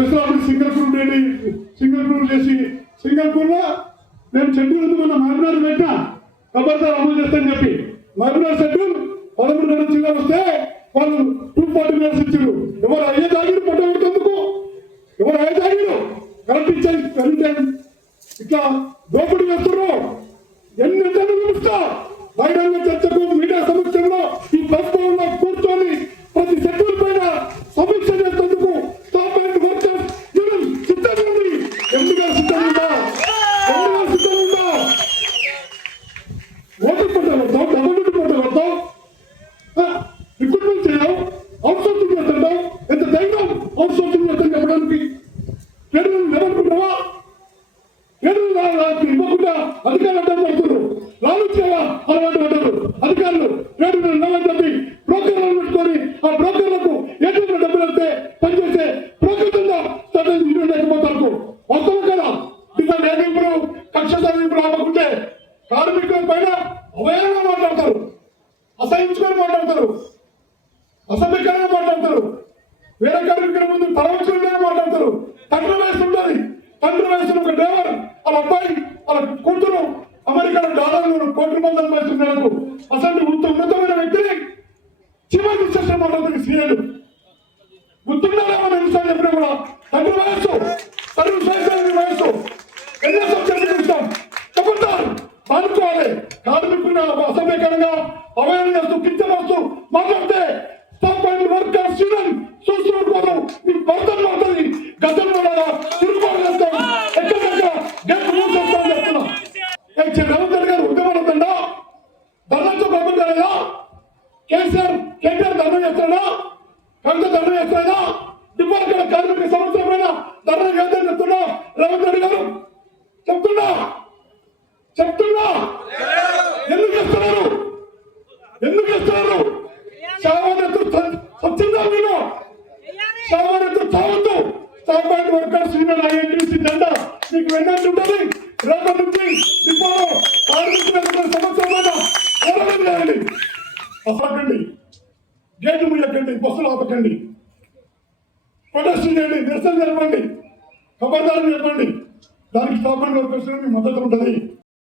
Special office సింగల్పూర్ సింగల్ సింగల్పూర్ చేసి సింగల్ సింగల్పూర్లో నేను షెడ్యూల్ మన మహబూబ్నగర్ పెట్టినా ఖబర్దార్ అమలు చేస్తానని చెప్పి. మహబూబ్నగర్ షెడ్యూల్ పదమూడు నెలల చిన్న వస్తే వాళ్ళు టూ ఫార్టీ మినిట్స్ ఇచ్చారు. ఎవరు అయ్యే తాగిరు? పొట్ట పట్టేందుకు ఎవరు అయ్యే తాగిరు? కరెంట్ ఇచ్చేది కరెంట్ ఇట్లా దోపిడీ చేస్తున్నారు. ఎన్ని నెలలు చూపిస్తా బయట చర్చకు మీడియా సమస్య ధైర్యం అవుట్ చెప్పడానికి పేరు నిలబడుకుంటావా పేరు ఇవ్వకుండా అధికారులు అడ్డం పడుతున్నారు. లాలుచ్చేవా అలవాటు పడ్డారు. అధికారులు పేరు నిలవని చెప్పి బ్రోకర్లను పెట్టుకొని ఆ బ్రోకర్లకు ఏటీఎం డబ్బులు వస్తే పనిచేసే బ్రోకర్ కింద స్ట్రాటజీ లేకపోతారు వాస్తవం కదా ఇతను ఏటీఎంలు కక్ష సాధింపులు ఆపకుంటే కార్మికుల పైన అవయవంగా మాట్లాడతారు అసహించుకొని మాట్లాడతారు అసభ్యకరంగా మాట్లాడతారు వేరే కార్మికుల ముందు తల తలవంచులుగా మాట్లాడతారు. తండ్రి వయసు ఉంటుంది తండ్రి వయసు ఒక డ్రైవర్ వాళ్ళ అబ్బాయి వాళ్ళ కూతురు అమెరికా డాలర్లు కోట్ల మంది సంపాదిస్తున్నారు అసలు ఇంత ఉన్నతమైన వ్యక్తిని చివరి విశేషం మాట్లాడుతుంది సీఎలు గుర్తుండాలేమో నిమిషాలు చెప్పినా కూడా? తండ్రి వయస్సు తండ్రి వయసు వయస్సు ఎన్నో సబ్జెక్టులు ఇస్తాం చెప్పుతారు అనుకోవాలి కార్మికులు అసభ్యకరంగా అవయవం చేస్తూ మాట్లాడితే స్టాప్ అండ్ మీ భర్తలు ఉంటుంది గతంలో తిరుగుబాటు చేస్తాం. ఎక్కడెక్కడ గెట్ చెప్తున్నా. రేవంత్ రెడ్డి గారు ఉద్యమాలు కేసీఆర్ కేటీఆర్ చేస్తాడా? కవిత చేస్తాడా? కార్మిక సంవత్సరం పైన చేద్దాం చెప్తున్నా. రేవంత్ మీకు ఉంటుంది రేపటి నుంచి డిపోలో కార్మికుల సంవత్సరం పోరాటం చేయండి. గేటు ముయ్యకండి బస్సులు ఆపకండి. ప్రొటెస్ట్ చేయండి నిరసన జరపండి ఖబర్దారు చెప్పండి దానికి స్టాప్ అండ్ మీ మద్దతు ఉంటుంది.